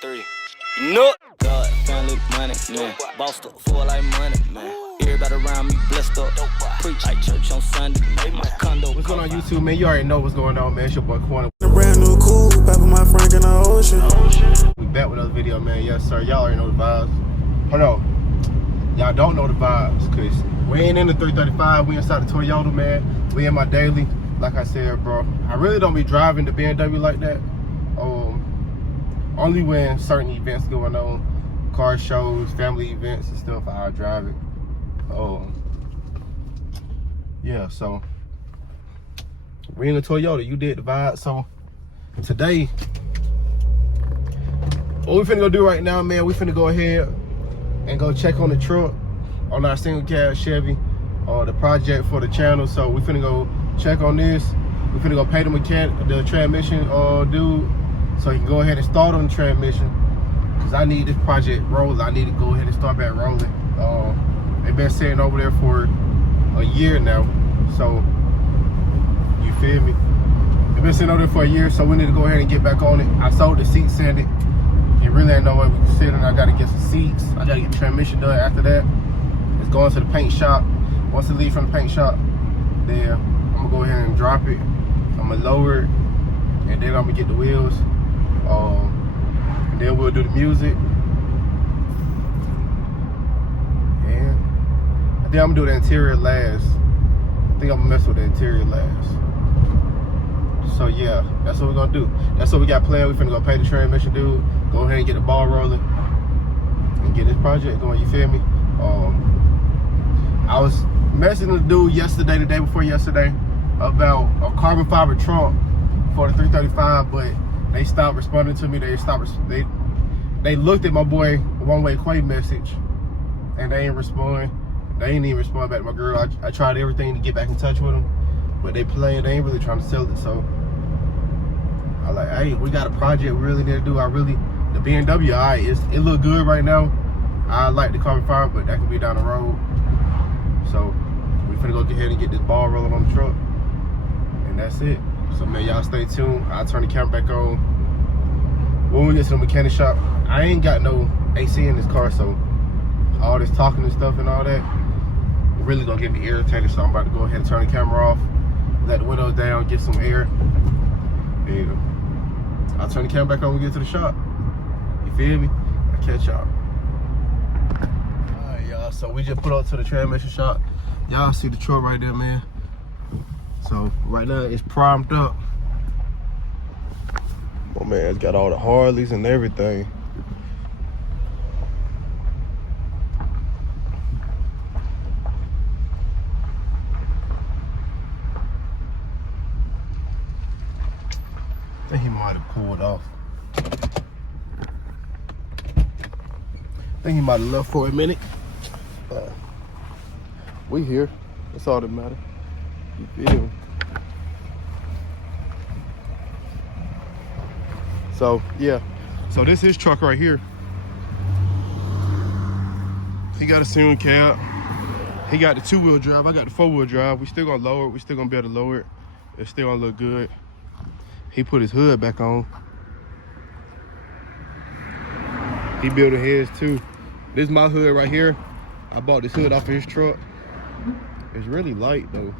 3. No. God, family, money, man. Bossed up, full like money, man. Everybody around me blessed up. Preach like church on Sunday. Make my condo. What's going on YouTube, man? You already know what's going on, man. It's your boy Corner. A brand new cool, back with my Frank in the ocean. We back with another video, man. Yes, sir. Y'all already know the vibes. Hold on. Y'all don't know the vibes, because we ain't in the 335. We inside the Toyota, man. We in my daily. Like I said, bro, I really don't be driving the BMW like that. Only when certain events going on, car shows, family events and stuff, I'll drive it. Yeah, so we in the Toyota. You did the vibe. So today, what we finna go do right now, man, we finna go ahead and go check on the truck, on our single cab Chevy, the project for the channel. So we finna go check on this. We finna go pay the mechanic, the transmission dude, so he can go ahead and start on the transmission, because I need this project rolling. I need to go ahead and start back rolling. They've been sitting over there for a year now, so you feel me? They've been sitting over there for a year, so we need to go ahead and get back on it. I sold the seat sanded. It really ain't no way we can sit in. I gotta get some seats. I gotta get the transmission done. After that, it's going to the paint shop. Once it leaves from the paint shop, then I'm gonna go ahead and drop it. I'm gonna lower it, and then I'm gonna get the wheels. And then we'll do the music. And I think I'm gonna do the interior last. I think I'm gonna mess with the interior last. So yeah, that's what we're gonna do. That's what we got planned. We finna go pay the transmission dude, go ahead and get the ball rolling, and get this project going, you feel me? I was messaging the dude yesterday, the day before yesterday, about a carbon fiber trunk for the 335, but they stopped responding to me. They looked at my boy one-way Quay message, and they ain't respond. They ain't even respond back to my girl. I tried everything to get back in touch with them, but they ain't really trying to sell it. So I like, hey, we got a project we really need to do. The BMW, all right, it look good right now. I like the carbon fiber, but that can be down the road. So we finna go ahead and get this ball rolling on the truck, and that's it. So man, y'all stay tuned. I'll turn the camera back on when we get to the mechanic shop. I ain't got no AC in this car, so all this talking and stuff and all that really gonna get me irritated. So I'm about to go ahead and turn the camera off, let the windows down, get some air, and I'll turn the camera back on when we get to the shop. You feel me? I'll catch y'all. All right, y'all, so we just put up to the transmission shop. Y'all see the truck right there, man. So right now it's primed up. Oh man, it's got all the Harleys and everything. I think he might have pulled off. I think he might have left for a minute. We here. That's all that matters. You feel me? So yeah, so this is his truck right here. He got a single cab. He got the 2-wheel drive. I got the 4-wheel drive. We still gonna lower it. We still gonna be able to lower it. It's still gonna look good. He put his hood back on. He building his too. This is my hood right here. I bought this hood off of his truck. It's really light though.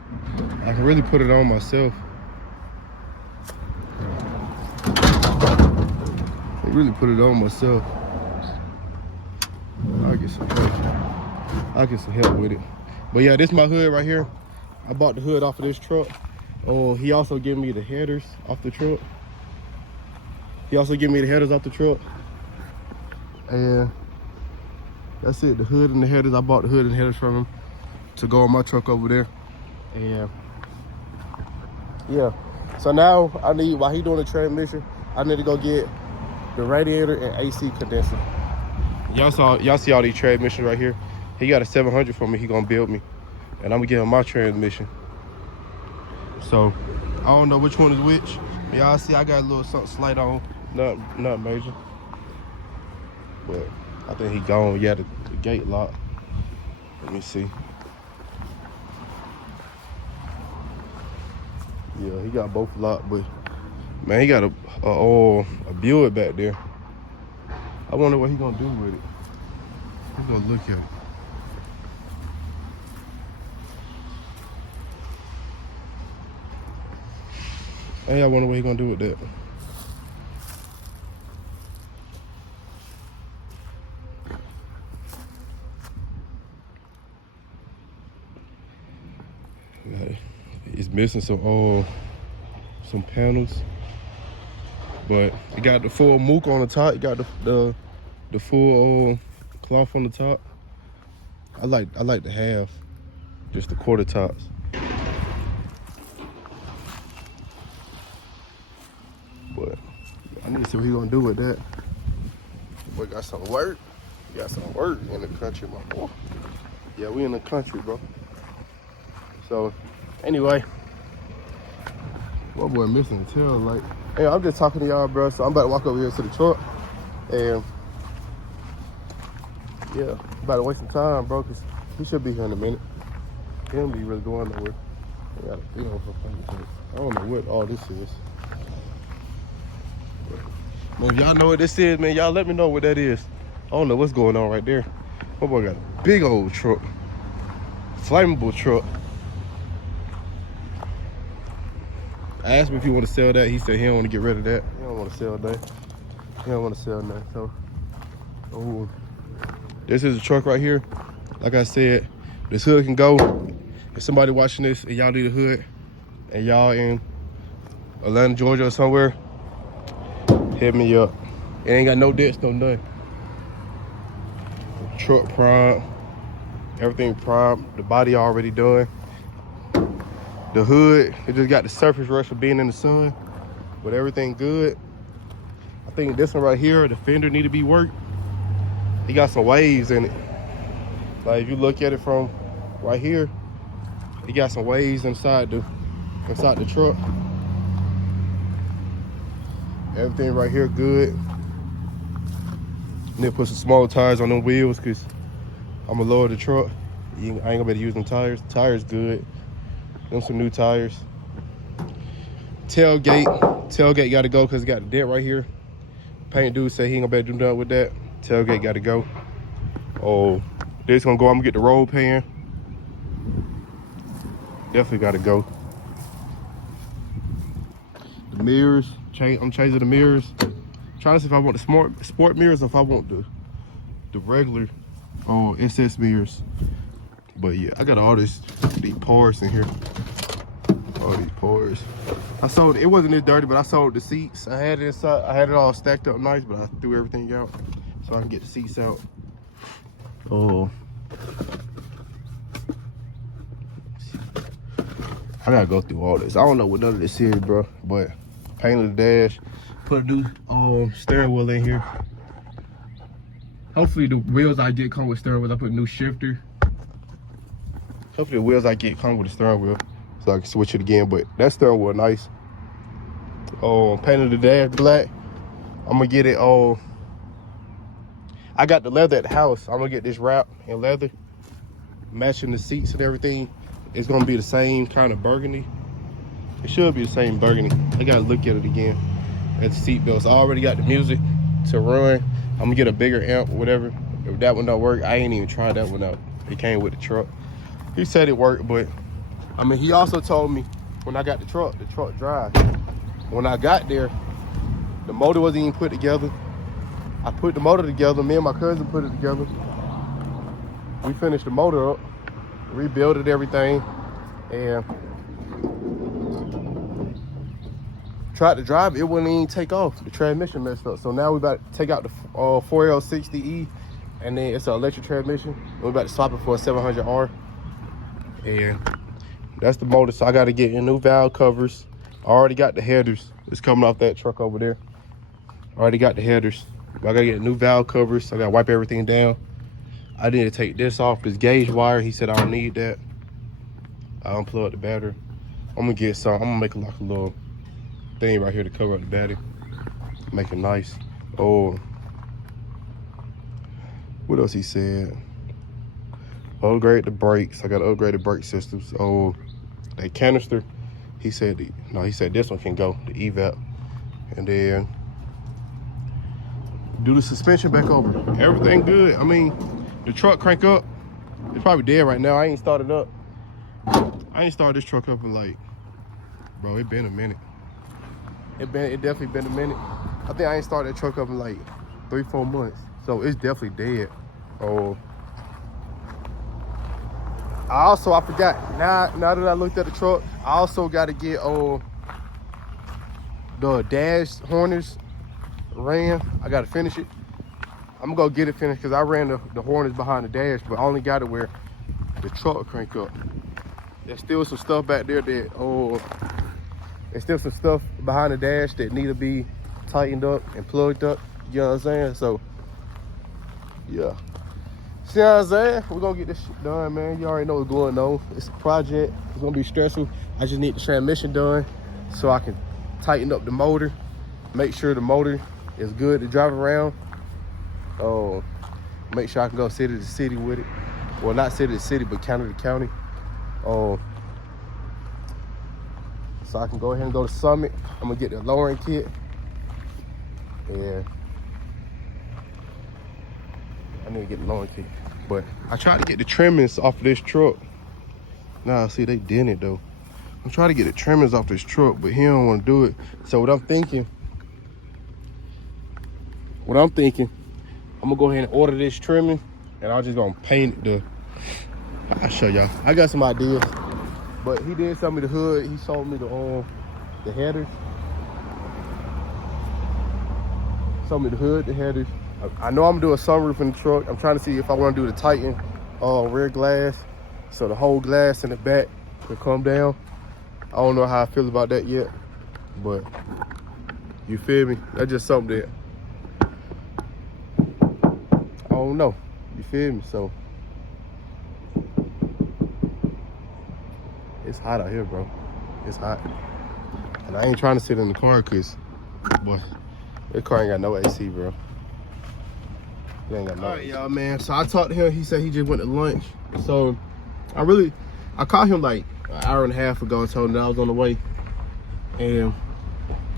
I can really put it on myself. I really put it on myself. I'll get some help. I'll get some help with it. But yeah, this is my hood right here. I bought the hood off of this truck. He also gave me the headers off the truck. And that's it, the hood and the headers. I bought the hood and headers from him to go on my truck over there. And yeah, so now while he doing the transmission, I need to go get the radiator and AC condenser. Y'all see all these transmissions right here. He got a 700 for me. He gonna build me, and I'm gonna give him my transmission. So I don't know which one is which. Y'all see I got a little something slight on, not major, but I think he gone. Yeah, the gate locked. Let me see. Yeah, he got both locked, but man, he got a Buick back there. I wonder what he gonna do with it. Let's go look at it. Hey, I wonder what he gonna do with that. It's missing some panels, but it got the full mook on the top. It got the full cloth on the top. I like to have just the quarter tops. But I need to see what he gonna do with that. Boy, got some work. We got some work in the country, my boy. Yeah, we in the country, bro. So, anyway, my boy missing the tail light. Hey, I'm just talking to y'all, bro. So I'm about to walk over here to the truck, and yeah, about to waste some time, bro, cause he should be here in a minute. He don't be really going nowhere. I got a big old fucking tank. I don't know what all this is. Man, if y'all know what this is, man, y'all let me know what that is. I don't know what's going on right there. My boy got a big old truck, flammable truck. I asked him if he want to sell that. He said he don't want to get rid of that. He don't want to sell that. He don't want to sell that. So, oh, this is a truck right here. Like I said, this hood can go. If somebody watching this and y'all need a hood, and y'all in Atlanta, Georgia or somewhere, hit me up. It ain't got no dents, no nothing. Truck prime, everything prime. The body already done. The hood, it just got the surface rust of being in the sun, but everything good. I think this one right here, the fender need to be worked. He got some waves in it. Like if you look at it from right here, he got some waves inside the truck. Everything right here good. Need to put some smaller tires on them wheels because I'm gonna lower the truck. I ain't gonna be able to use them tires. Tires good. Them some new tires. Tailgate gotta go because it got a dent right here. Paint dude said he ain't gonna be able to do nothing with that. Tailgate gotta go. Oh, this gonna go. I'm gonna get the roll pan. Definitely gotta go. The mirrors, I'm changing the mirrors. Trying to see if I want the sport mirrors or if I want the regular SS mirrors. But yeah, I got all these parts in here. All these parts. I sold it wasn't this dirty, but I sold the seats. I had it inside. I had it all stacked up nice, but I threw everything out so I can get the seats out. Oh, I gotta go through all this. I don't know what none of this is, bro. But painted the dash, put a new steering wheel in here. Hopefully the wheels I get come with steering wheel. I put a new shifter. Hopefully the wheels I get come with the steering wheel, so I can switch it again. But that steering wheel nice. Painted the dash black. I'm gonna get it. I got the leather at the house. I'm gonna get this wrap in leather, matching the seats and everything. It's gonna be the same kind of burgundy. It should be the same burgundy. I gotta look at it again. At the seat belts. I already got the music to run. I'm gonna get a bigger amp, whatever. If that one don't work, I ain't even tried that one out. It came with the truck. He said it worked, but I mean, he also told me when I got the truck drive. When I got there, the motor wasn't even put together. I put the motor together. Me and my cousin put it together. We finished the motor up, rebuilt everything, and tried to drive it. It wouldn't even take off. The transmission messed up. So now we about to take out the 4L60E, and then it's an electric transmission. We're about to swap it for a 700R. And that's the motor. So I got to get new valve covers. I already got the headers. It's coming off that truck over there. I already got the headers. I got to get new valve covers. I got to wipe everything down. I need to take this off, this gauge wire. He said I don't need that. I unplugged the battery. I'm going to get some. I'm going to make like a little thing right here to cover up the battery. Make it nice. Oh, what else he said? Upgrade the brakes. I got to upgrade the brake systems. Oh, that canister. He said, he said this one can go, the evap. And then Do the suspension back over. Everything good. I mean, the truck crank up. It's probably dead right now. I ain't started up. I ain't started this truck up in like, bro, it been a minute. It definitely been a minute. I think I ain't started that truck up in like 3-4 months. So it's definitely dead. Oh. I forgot. Now that I looked at the truck, I also got to get the dash harness ran. I got to finish it. I'm gonna get it finished because I ran the harness behind the dash, but I only got it where the truck crank up. There's still some stuff back there that there's still some stuff behind the dash that need to be tightened up and plugged up. You know what I'm saying? So yeah. See what I'm saying? We're gonna get this shit done, man. You already know what's going on. It's a project. It's gonna be stressful. I just need the transmission done so I can tighten up the motor, make sure the motor is good to drive around. Make sure I can go city to city with it. Well, not city to city, but county to county. So I can go ahead and go to Summit. I'm gonna get the lowering kit. Yeah. I need to get the lowering kit. But I tried to get the trimmings off of this truck. Nah, see, they did it though. I'm trying to get the trimmings off this truck, but he don't want to do it. So what I'm thinking, I'm gonna go ahead and order this trimming, and I'm just gonna paint the. I'll show y'all. I got some ideas, but he did sell me the hood. He sold me the headers. Sold me the hood, the headers. I know I'm gonna do a sunroof in the truck. I'm trying to see if I want to do the Titan rear glass, so the whole glass in the back will come down. I don't know how I feel about that yet, but you feel me? That's just something that I don't know. You feel me? So it's hot out here, bro. It's hot, and I ain't trying to sit in the car because, boy, this car ain't got no AC, bro. It ain't got no. All right, y'all, man. So I talked to him. He said he just went to lunch. So I called him like an hour and a half ago and told him that I was on the way, and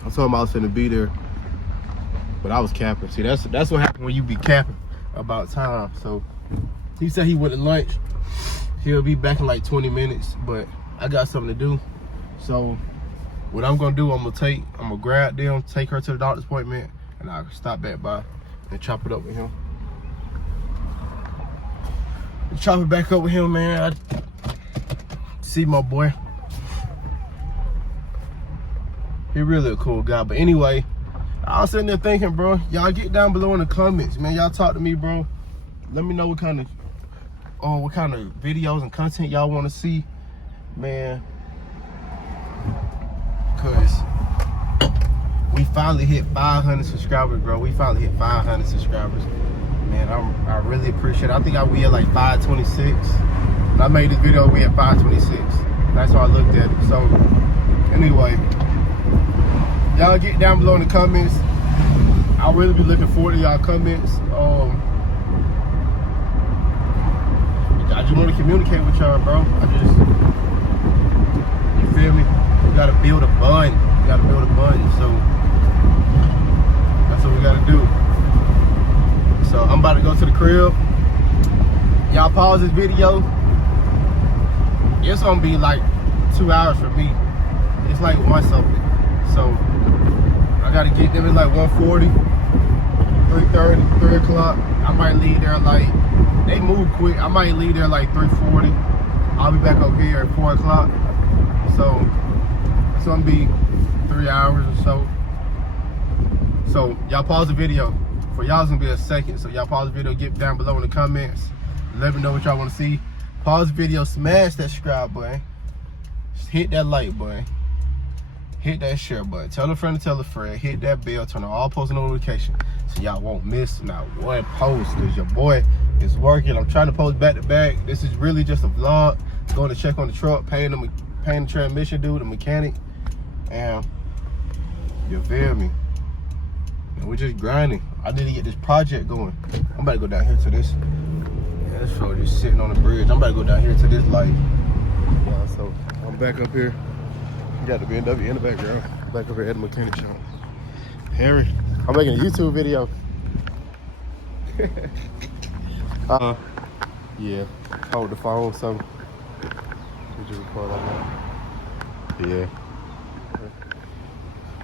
I told him I was finna be there, but I was capping. See, that's what happened when you be capping about time. So he said he went to lunch. He'll be back in like 20 minutes, but I got something to do. So what I'm gonna do, I'm gonna grab them, take her to the doctor's appointment, and I'll stop back by and chop it up with him. Chop it back up with him, man. I see my boy. He really a cool guy. But anyway, I was sitting there thinking, bro, y'all get down below in the comments, man. Y'all talk to me, bro. Let me know what kind of videos and content y'all want to see, man. Cause we finally hit 500 subscribers, bro. We finally hit 500 subscribers. Man, I really appreciate it. I think we at like 526. When I made this video, we at 526. That's how I looked at it. So anyway, y'all get down below in the comments. I'll really be looking forward to y'all comments. I just want to communicate with y'all, bro. You feel me? We gotta build a bond. So that's what we gotta do. So I'm about to go to the crib. Y'all pause this video. It's gonna be like 2 hours for me. It's like 1 something. So I gotta get them at like 1:40, 3:30, 3 o'clock. I might leave there like, they move quick. I might leave there like 3:40. I'll be back up here at 4 o'clock. So it's gonna be 3 hours or so. So y'all pause the video. For y'all, it's gonna be a second. So y'all pause the video, get down below in the comments. Let me know what y'all wanna see. Pause the video, smash that subscribe button. Just hit that like button. Hit that share button. Tell a friend to tell a friend. Hit that bell, turn on all post notifications so y'all won't miss not one post, because your boy is working. I'm trying to post back to back. This is really just a vlog. Going to check on the truck, paying the transmission dude, the mechanic, and you feel me? And we're just grinding. I need to get this project going. I'm about to go down here to this. Yeah, this show just sitting on the bridge. I'm about to go down here to this light. Yeah, so I'm back up here. You got the BMW in the background. Back over here at the mechanic shop. Harry, I'm making a YouTube video. Yeah. Hold the phone, so did you record like that? Yeah.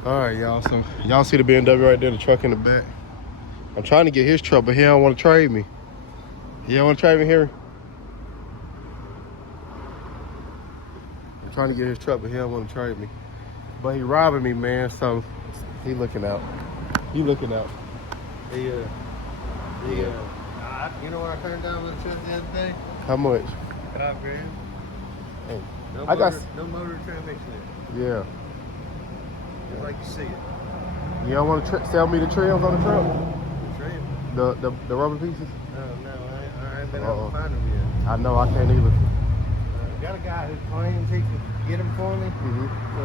All right, y'all. So y'all see the BMW right there, the truck in the back. I'm trying to get his truck, but he don't want to trade me. He don't want to trade me here. I'm trying to get his truck, but he don't want to trade me. But he robbing me, man. So he looking out. He looking out. You know what I turned down with the truck the other day? How much? $5 grand. Hey, No I got. motor, no motor transmission in it. Yeah. Just like you see it. You don't want to sell me the trims on the truck? Trim. The rubber pieces? No, I ain't been able to find them yet. I know, I can't either. Got a guy who claims he can get them for me. Mm-hmm. So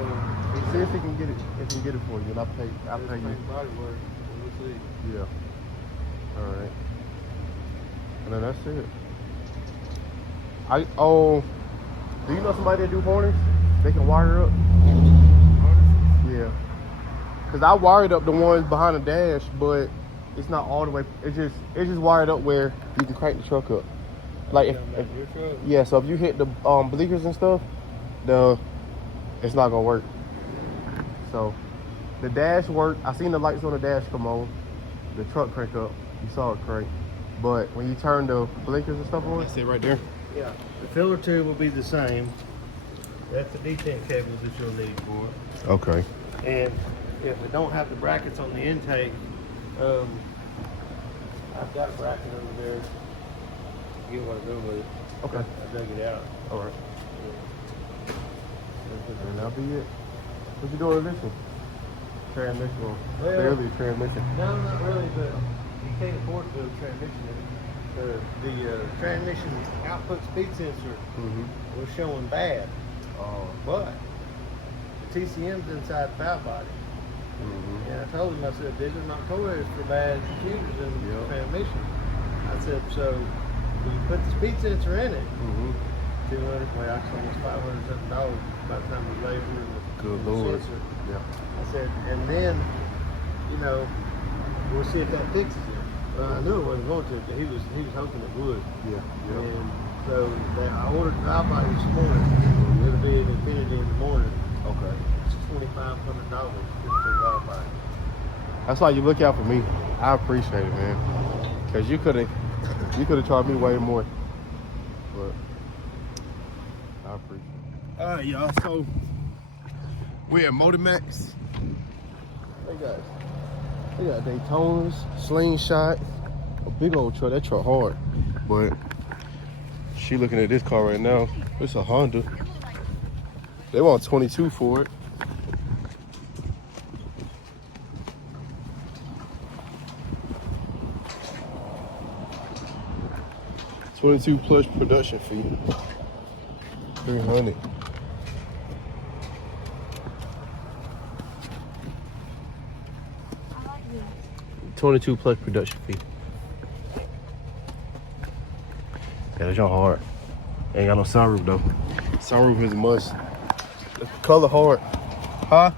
See if he can get it. If he can get it for you, and I'll pay you. Body work. We'll see. Yeah. All right. And then that's it. Do you know somebody that do harness? They can wire up. Yeah. Cause I wired up the ones behind the dash, but it's not all the way. It's just wired up where you can crank the truck up. Like if Your truck? yeah. So if you hit the blinkers and stuff, it's not gonna work. So the dash worked. I seen the lights on the dash come on. The truck crank up. You saw it crank. But when you turn the blinkers and stuff on, that's it right there. Yeah. The filler tube will be the same. That's the detent cables that you'll need for it. Okay. And if we don't have the brackets on the intake, I've got a bracket over there. Get what I'm doing with it. Okay. I dug it out. All right. And that'll be it. What you doing with this one? Transmission. Well, Barely transmission. No, not really, but you can't afford to do a transmission in it. The transmission output speed sensor was showing bad, but the TCM's inside the valve body. And I told him, I said, these are not toys for bad computers in the transmission. I said, so when you put the speed sensor in it, 200, well, actually almost $500 by the time the labor and Good the Lord. sensor. Yeah. I said, and then, we'll see if that fixes it. I knew it wasn't going to, but he was hoping it would. Yeah. And so I ordered the valve body this morning. It'll be in Infinity in the morning. Okay. It's $2,500 just for the valve body. That's why you look out for me. I appreciate it, man. Cause you could have charged me way more. But I appreciate it. All right, y'all. So we're at Motimax. They got Daytonas, Slingshot, a big old truck. That truck hard, but she looking at this car right now. It's a Honda. They want 22 for it. $22 plus production fee. $300. $22 plus production fee. Yeah, that's your hard. Ain't got no sunroof though. Sunroof is a must. The color hard. Huh?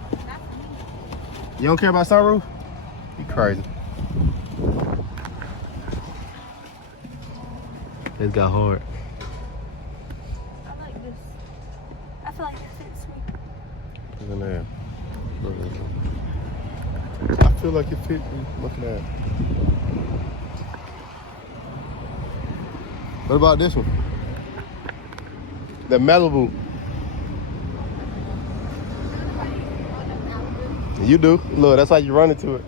You don't care about sunroof? You crazy. It's got hard. I like this. I feel like it fits me. Look at that. Look at that. I feel like it fits me. Look at that. What about this one? The Malibu. You do. Look, that's how you run into it.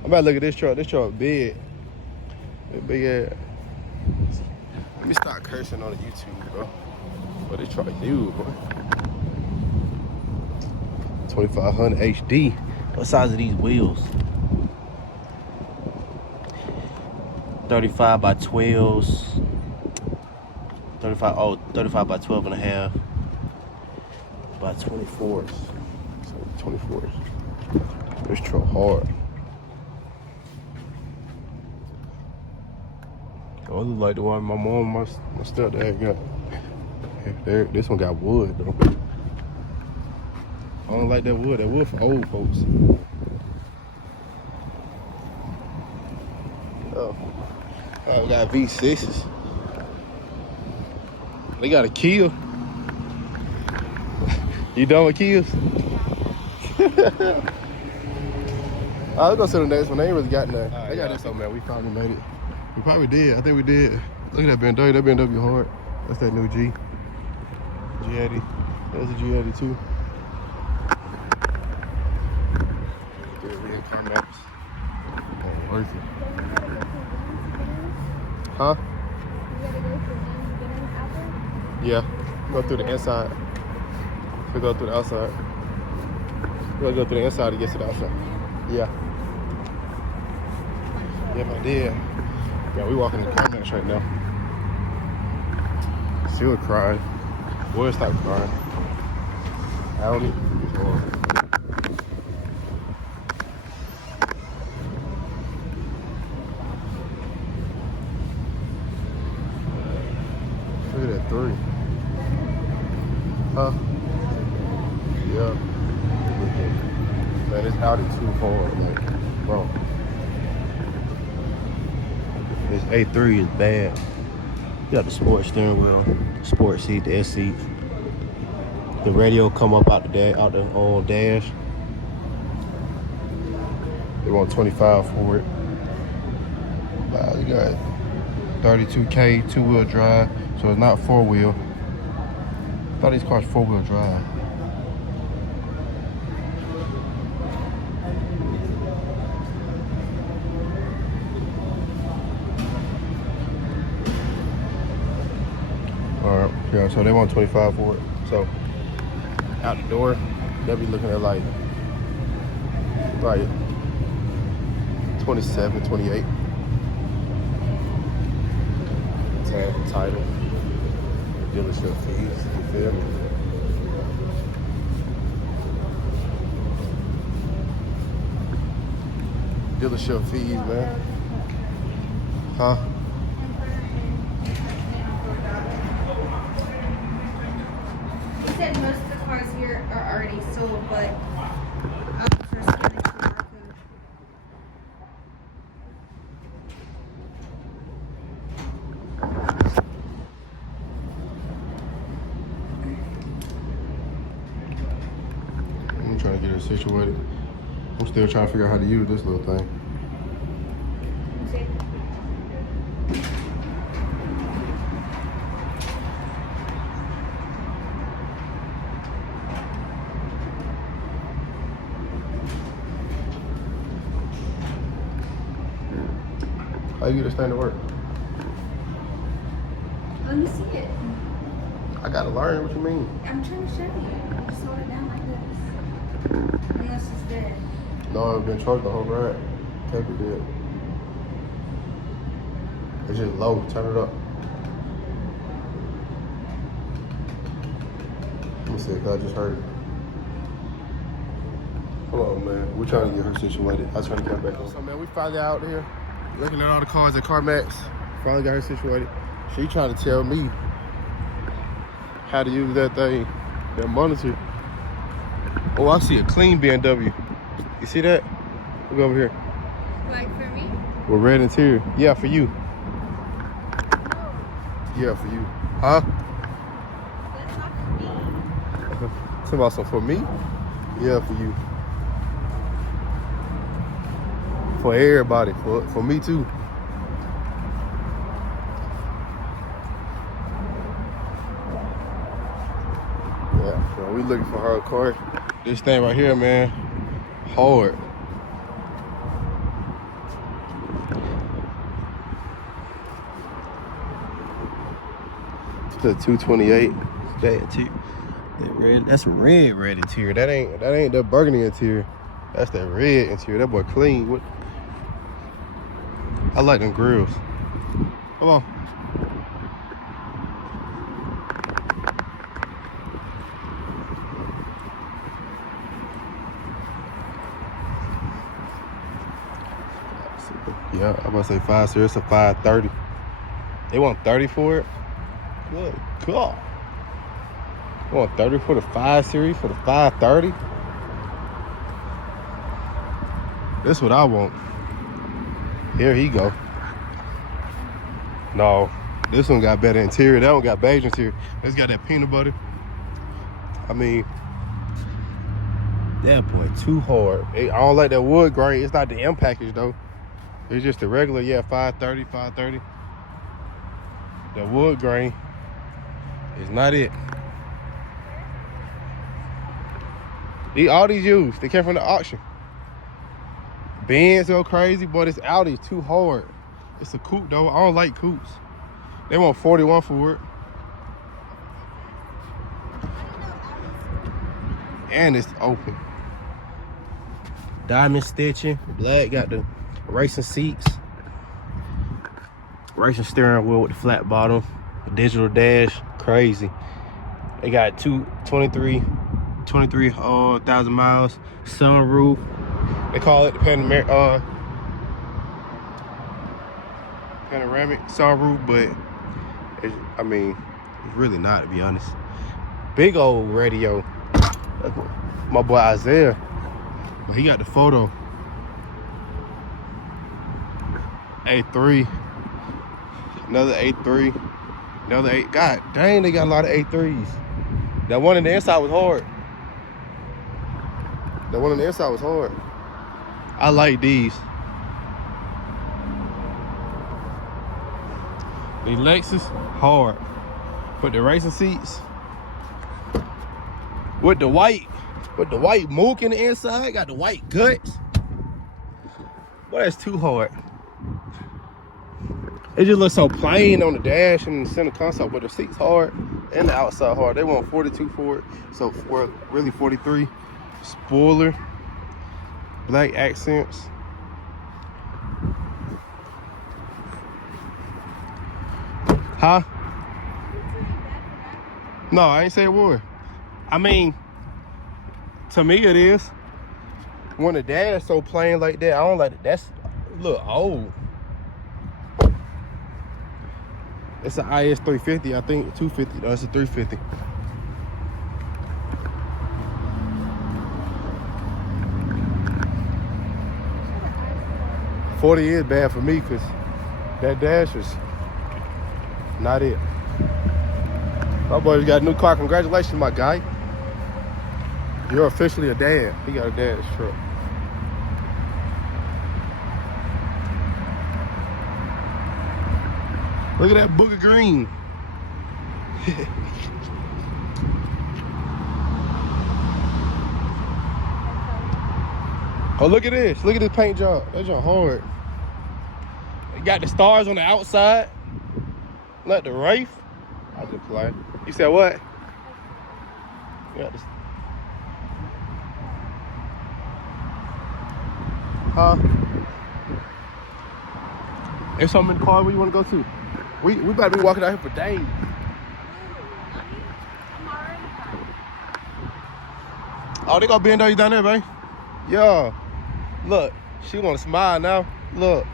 I'm about to look at this truck. This truck big. That big ass. Let me start cursing on the YouTube, bro. But this truck huge, bro. 2500 HD. What size are these wheels? 35 by 12s. 35 by 12 and a half. By 24s. So 24s. This truck hard. Oh, it look like the one my mom, my stepdad got. There, this one got wood though. I don't like that wood. That wood for old folks. Oh, we got V6s. They got a Kia. You done with Kias? Let's go to the next one. They ain't really got nothing. They got this though, man. We finally made it. We probably did. I think we did. Look at that BMW. That BMW hard. That's that new G. G80. That's a G80 too. Yeah, we in CarMax. Oh, worth it. Huh? Yeah. Go through the inside. We go through the outside. We gotta go through the inside to get to the outside. Yeah. Yeah, I did. Yeah, we walking in CarMax right now. Still crying. Boy, stop crying. Audi. Look at that 3. Huh? Yeah. Man, this Audi too hard, man. Bro. This A3 is bad. You got the sports steering wheel, the sports seat, the S seat. The radio come up out the dash. They want 25 for it. Wow, you got 32K 2-wheel drive, so it's not 4-wheel. I thought these cars 4-wheel drive. All right, yeah, so they want 25 for it. So out the door, they'll be looking at like 27, 28. Tab title, dealership fees, you feel me? Dealership fees, man. Huh? He said most of the cars here are already sold, but for scanning QR code. I'm trying to get her situated. I'm still trying to figure out how to use this little thing. How you get this thing to work? Let me see it. I gotta learn what you mean. I'm trying to show you. Just hold it down like this. Unless it's dead. No, I've been charged the whole ride. Take it dead. It's just low. Turn it up. Let me see, cause I just heard it. Hold on, man. We're trying to get her situated. I was trying to get back on. So, man, we finally out here looking at all the cars at CarMax. Finally got her situated. She trying to tell me how to use that thing, that monitor. Oh, I see a clean BMW. You see that? Look over here. Like for me? With red interior. Yeah, for you. Yeah, for you. Huh? That's not for me. Talking about some for me? Yeah, for you. For everybody. For me too. Yeah, so we looking for her car. This thing right here, man, hard. The 228. That's a red interior. That ain't the burgundy interior. That's that red interior. That boy clean. What? I like them grills. Come on. Yeah, I'm about to say 5 Series, a 530. They want 30 for it. Good God. They want 30 for the 5 Series, for the 530. That's what I want. Here he go. No, this one got better interior. That one got beige interior. This got that peanut butter. I mean, that boy too hard. I don't like that wood grain. It's not the M package though. It's just the regular, yeah, 530, 530. The wood grain is not it. All these used, they came from the auction. Benz go crazy, but this Audi too hard. It's a coupe though. I don't like coupes. They want 41 for it. And it's open. Diamond stitching. Black got the racing seats. Racing steering wheel with the flat bottom. Digital dash. Crazy. They got 23,000 miles. Sunroof. They call it the panoramic sunroof, but it's really not, to be honest. Big old radio. That's my boy Isaiah. But he got the photo. A3. Another A3. Another A. God dang, they got a lot of A3s. That one on the inside was hard. That one on the inside was hard. I like these. These Lexus, hard. Put the racing seats. With the white mook in the inside, got the white guts. Boy, that's too hard. It just looks so plain on the dash and the center console, but the seats hard and the outside hard. They want 42 for it, so for really 43. Spoiler, black accents. Huh? No, I ain't say a word. I mean, to me it is. When the dash so plain like that, I don't like it. That's look old. It's an IS 350, I think 250. No, it's a 350. $40 is bad for me because that dash is not it. My boy got a new car. Congratulations, my guy. You're officially a dad. He got a dad's truck. Look at that booger green. Oh, look at this. Look at this paint job. That job hard. It got the stars on the outside. Like the Wraith. I just play. You said what? You got this. There's so many cars. Where you want to go to? We about to be walking out here for days. Oh, they got B&W down there, babe. Yeah. Look, she want to smile now. Look.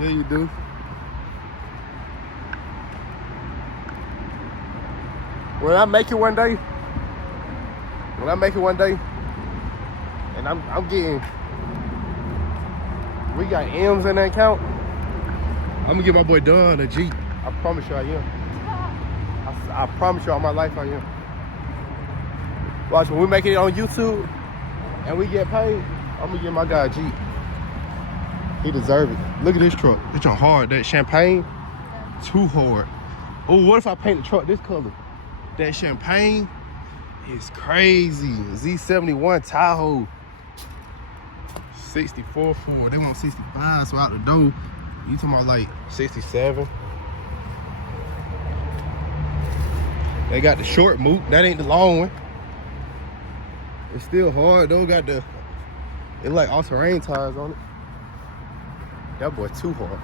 Yeah, you do. When I make it one day, and I'm getting, we got M's in that account, I'm gonna get my boy Dunn a Jeep. I promise you I am. I promise you all my life I am. Watch, when we make it on YouTube and we get paid, I'm gonna give my guy a Jeep. He deserve it. Look at this truck. It's hard. That champagne, too hard. Oh, what if I paint the truck this color? That champagne is crazy. Z71 Tahoe. 64 for. They want 65, so out the door, you talking about like 67. They got the short moot. That ain't the long one. It's still hard though. Got the, it like all-terrain tires on it. That boy too hard.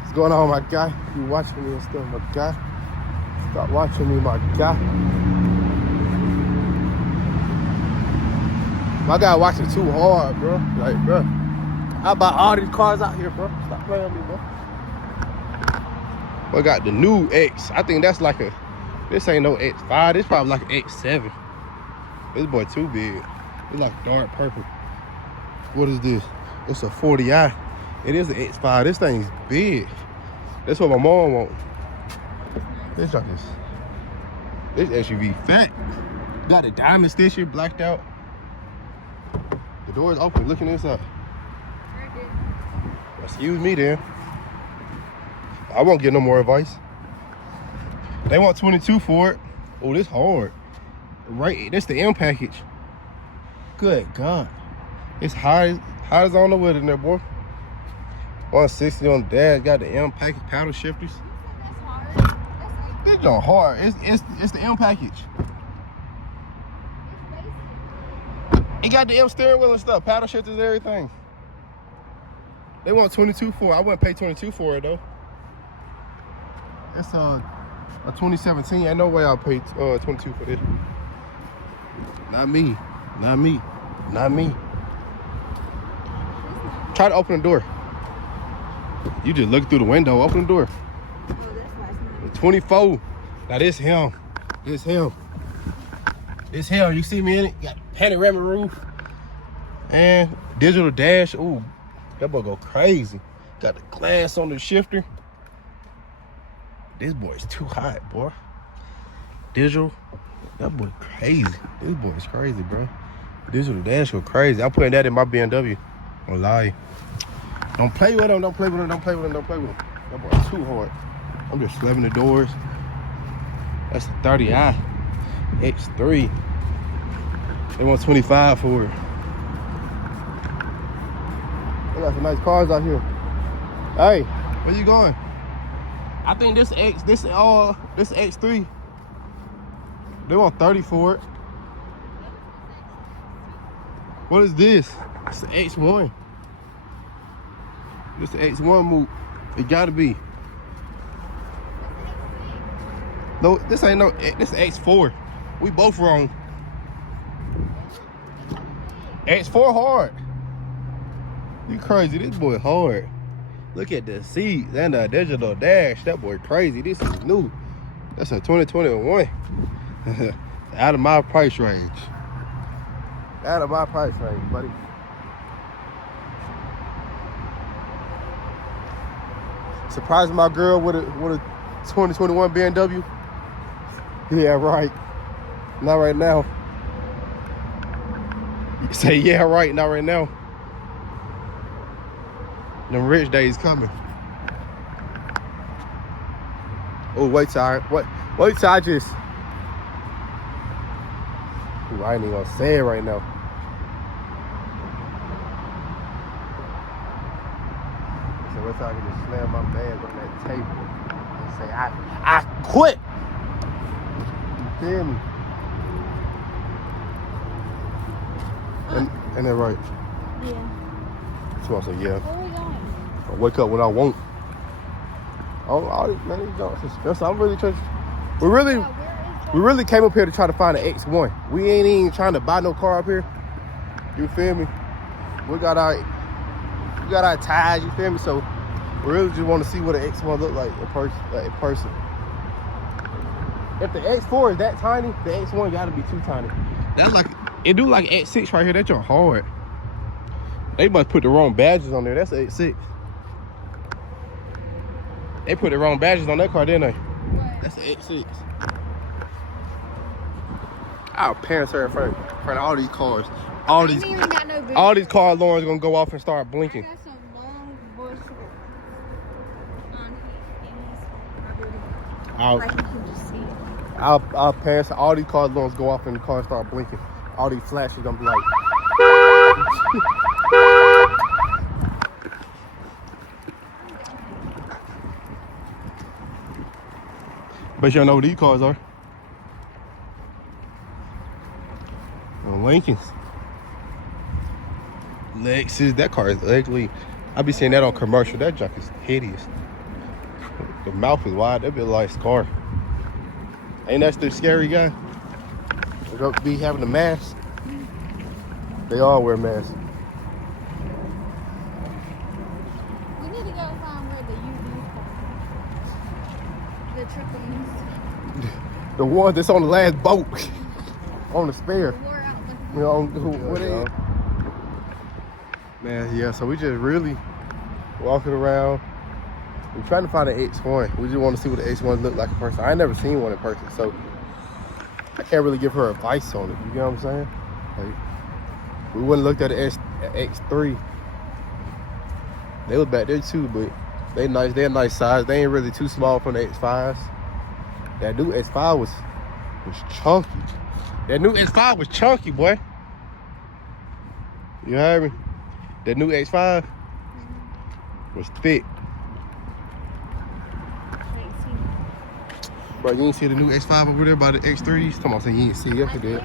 What's going on, my guy? You watching me and stuff, my guy? Stop watching me, my guy. My guy watching too hard, bro. Like, bro, how about all these cars out here, bro? Stop playing with me, bro. We got the new X. I think that's like a, this ain't no X5. This probably like an X7. This boy too big. It's like dark purple. What is this? It's a 40i. It is an X5. This thing's big. That's what my mom wants. This truck is. This SUV fat. Got the diamond stitching blacked out. The door is open. Looking inside. Excuse me, then. I won't get no more advice. They want 22 for it. Oh, this hard. Right, that's the M package. Good God. It's hot as on the wood in there, boy. 160 on the dash. Got the M package paddle shifters. That's hard. This joint hard. It's the M package. It got the M steering wheel and stuff, paddle shifters, everything. They want 22 for it. I wouldn't pay 22 for it though. That's a 2017. Ain't no way I'll pay 22 for this. Not me. Not me. Not me. Try to open the door. You just look through the window. Open the door. Oh, that's why it's not. 24. Now this him. This him. This him. You see me in it? Got panoramic roof and digital dash. Ooh, that boy go crazy. Got the glass on the shifter. This boy's too hot, boy. Digital. That boy crazy. This boy's crazy, bro. Digital dash go crazy. I'm putting that in my BMW. Don't lie. Don't play with him. Don't play with him. Don't play with him. Don't play with him. That boy's too hard. I'm just slamming the doors. That's a 30i. X3. They want 25 for it. They got some nice cars out here. Hey, where you going? I think this X3. They want 30 for it. What is this? It's the X1. This the X1 move. It gotta be. No, this ain't no. This is X4. We both wrong. X4 hard. You crazy? This boy hard. Look at the seats and the digital dash. That boy crazy. This is new. That's a 2021. Out of my price range. Out of my price range, buddy. Surprised my girl with a 2021 BMW. Yeah, right. Not right now. You say yeah, right. Not right now. Them rich days coming. Oh, wait till I just. Ooh, I ain't even gonna say it right now. So wait till I can just slam my bag on that table and say, I quit. You feel me? And that right? Yeah. That's what I say, yeah. Where are we going? I wake up when I want. Oh, man, these dogs expensive. I'm really trying. We really came up here to try to find an X1. We ain't even trying to buy no car up here. You feel me? We got our ties. You feel me? So we really just want to see what an X1 look like in person. If the X4 is that tiny, the X1 got to be too tiny. That's like it do like X6 right here. That's your hard. They must put the wrong badges on there. That's an X6. They put the wrong badges on that car, didn't they? What? That's an X6. Our parents are in front of all these cars. All I ain't even got no boots. All these car alarms gonna go off and start blinking. I got some long bush on these. Our, Right, you can just see it. our parents, all these car alarms go off and the cars start blinking. All these flashes gonna be like. Bet y'all know what these cars are. Lincolns. Lexus. That car is ugly. I be seeing that on commercial. That junk is hideous. The mouth is wide. That'd be a nice car. Ain't that the scary guy? They don't be having a mask. They all wear masks. We need to go find where the UV the triple The one that's on the last boat. On the spare. wore out with You know, what it is. Man, yeah, so we just really walking around. We're trying to find an X1. We just want to see what the X1 look like in person. I ain't never seen one in person, so I can't really give her advice on it. You get what I'm saying? Like, we wouldn't looked at the X3. They was back there too, but they nice. They're a nice size. They ain't really too small from the X5s. That new X5 was chunky. That new X5 was chunky, boy. You heard me? That new X5 was thick. Bro, you ain't see the new X5 over there by the X3s? Come on, say you ain't see it. Yes, you did. I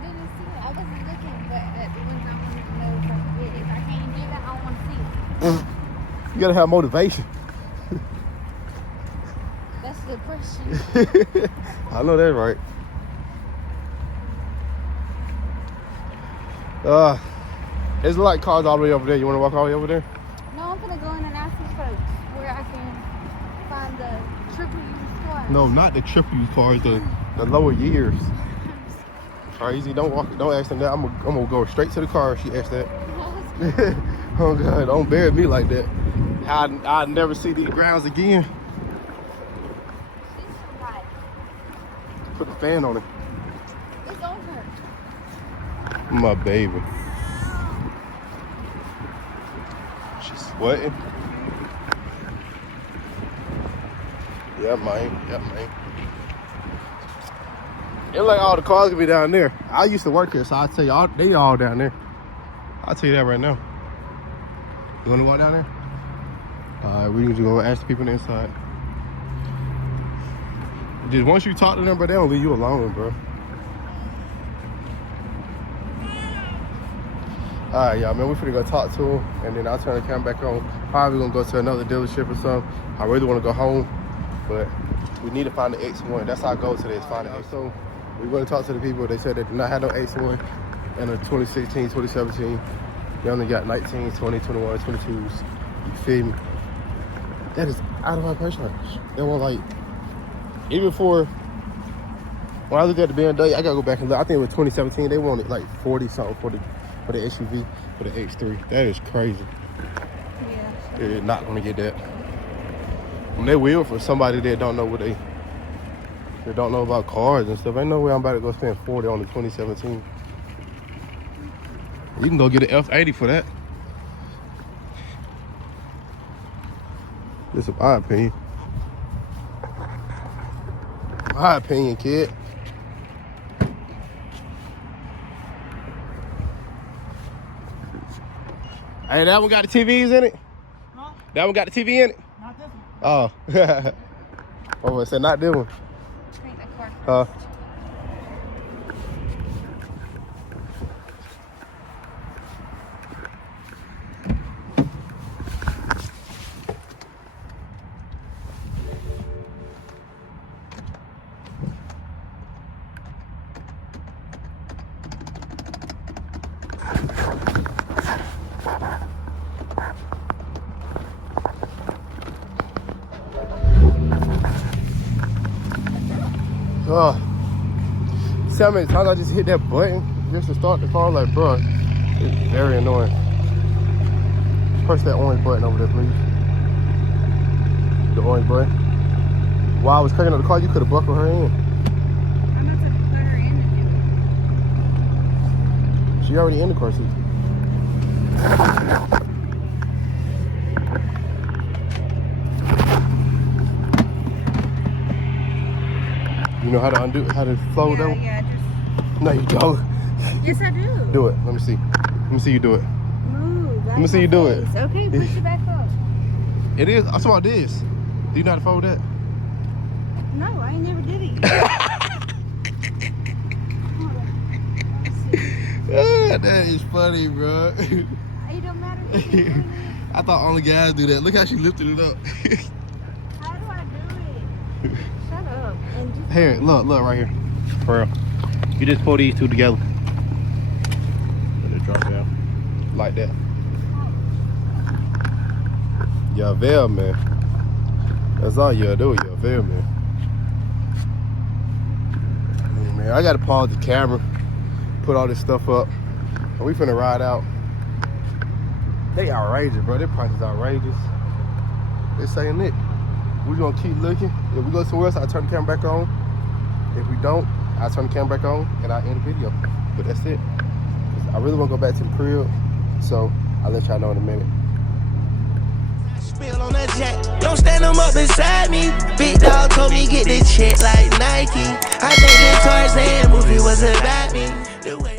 didn't see it. I wasn't looking, but the ones I wanted to know if I could get it. If I can't get it, I don't want to see it. You gotta have motivation. That's the question. I know that's right. There's like cars all the way over there. You wanna walk all the way over there? No, I'm gonna go in and ask these folks where I can find the triple used cars. No, not the triple U cars, the lower years. Crazy, don't ask them that. I'm gonna go straight to the car if she asks that. Oh God, don't bury me like that. I'd never see these grounds again. She's right. Put the fan on it. It's on her. My baby. She's sweating. Yeah, man. Yeah, man. It like all the cars could be down there. I used to work here, so I'll tell you, they all down there. I'll tell you that right now. You want to walk down there? All right, we need to go ask the people inside. Just once you talk to them, bro, they don't leave you alone, bro. All right, y'all, man, we finna go talk to them, and then I'll turn the camera back on. Probably gonna go to another dealership or something. I really wanna go home, but we need to find the X1. That's our goal today, is find the X1. So we're gonna talk to the people. They said they do not have no X1 in the 2016, 2017. They only got 19, 20, 21, 22s. You feel me? That is out of my price range. They want like, even for, when I look at the BMW, I gotta go back and look. I think it was 2017, they wanted like 40 something for the SUV, for the X3. That is crazy. Yeah. They're not gonna get that. And they will for somebody that don't know what they don't know about cars and stuff. Ain't no way I'm about to go spend 40 on the 2017. You can go get an F80 for that. This is my opinion. My opinion, kid. Hey, that one got the TVs in it? Huh? That one got the TV in it? Not this one. Oh. Oh, I said not this one. Take that car Huh? first. See how many times I just hit that button just to start the car? Like, bro, it's very annoying. Press that orange button over there, please. The orange button. While I was cranking up the car, you could have buckled her in. I'm not going to put her in the She already in the car seat. You know how to undo, how to flow though? Yeah, just. No, you don't. Yes, I do. Do it. Let me see. Let me see you do it. Move. Let me see you do it. Okay, push it back up. It is. I saw this. Do you know how to fold that? No, I ain't never did it. Hold on. Let's see. That is funny, bro. It don't matter if you do it. I thought only guys do that. Look how she lifted it up. How do I do it? Shut up. And just Here, look right here. For real. You just pull these two together. Let it drop down. Like that. Yeah, veil, man. That's all you gotta do, yeah, veil, man. Man, I gotta pause the camera, put all this stuff up, and we finna ride out. They outrageous, bro. Their price is outrageous. They're saying it. We're gonna keep looking. If we go somewhere else, I'll turn the camera back on. If we don't, I'll turn the camera back on and I'll end the video. But that's it. I really wanna go back to the crib, so I'll let y'all know in a minute. Spill on that jack, don't stand them up beside me. Big dog told me get this check like Nike. I think the Tarzan movie was about me. The way